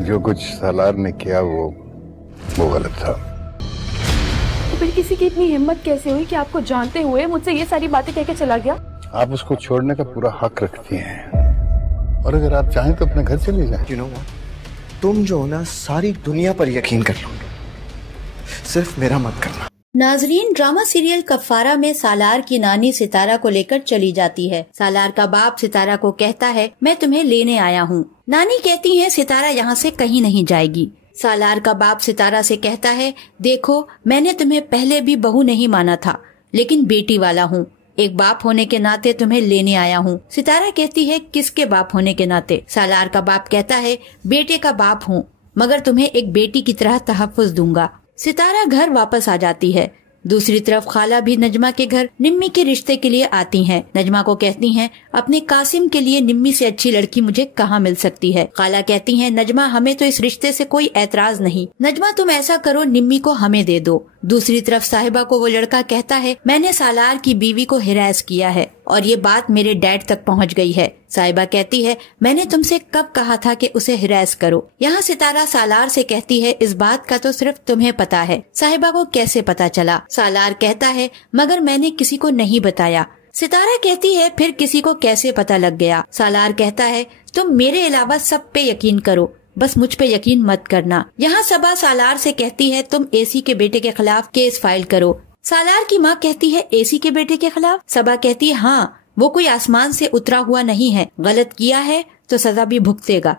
जो कुछ सालार ने किया वो गलत था। तो फिर किसी की इतनी हिम्मत कैसे हुई कि आपको जानते हुए मुझसे ये सारी बातें कह के चला गया? आप उसको छोड़ने का पूरा हक रखती हैं, और अगर आप चाहें तो अपने घर चले जाएं। You know what? तुम जो ना सारी दुनिया पर यकीन कर लो, सिर्फ मेरा मत करना। नाजरीन, ड्रामा सीरियल कफारा में सालार की नानी सितारा को लेकर चली जाती है। सालार का बाप सितारा को कहता है, मैं तुम्हें लेने आया हूँ। नानी कहती है सितारा यहाँ से कहीं नहीं जाएगी। सालार का बाप सितारा से कहता है, देखो मैंने तुम्हें पहले भी बहू नहीं माना था, लेकिन बेटी वाला हूँ, एक बाप होने के नाते तुम्हें लेने आया हूँ। सितारा कहती है, किसके बाप होने के नाते? सालार का बाप कहता है, बेटे का बाप हूँ, मगर तुम्हें एक बेटी की तरह तहफ्फुज़ दूंगा। सितारा घर वापस आ जाती है। दूसरी तरफ खाला भी नजमा के घर निम्मी के रिश्ते के लिए आती हैं। नजमा को कहती हैं, अपने कासिम के लिए निम्मी से अच्छी लड़की मुझे कहाँ मिल सकती है। खाला कहती हैं, नजमा हमें तो इस रिश्ते से कोई एतराज नहीं, नजमा तुम ऐसा करो निम्मी को हमें दे दो। दूसरी तरफ साहिबा को वो लड़का कहता है, मैंने सालार की बीवी को हिरास किया है और ये बात मेरे डैड तक पहुंच गई है। साहिबा कहती है, मैंने तुमसे कब कहा था कि उसे हिरास करो। यहाँ सितारा सालार से कहती है, इस बात का तो सिर्फ तुम्हें पता है, साहिबा को कैसे पता चला? सालार कहता है, मगर मैंने किसी को नहीं बताया। सितारा कहती है, फिर किसी को कैसे पता लग गया? सालार कहता है, तुम मेरे अलावा सब पे यकीन करो, बस मुझ पे यकीन मत करना। यहाँ सबा सालार से कहती है, तुम एसी के बेटे के खिलाफ केस फाइल करो। सालार की माँ कहती है, एसी के बेटे के खिलाफ? सबा कहती है, हाँ, वो कोई आसमान से उतरा हुआ नहीं है, गलत किया है तो सजा भी भुगतेगा।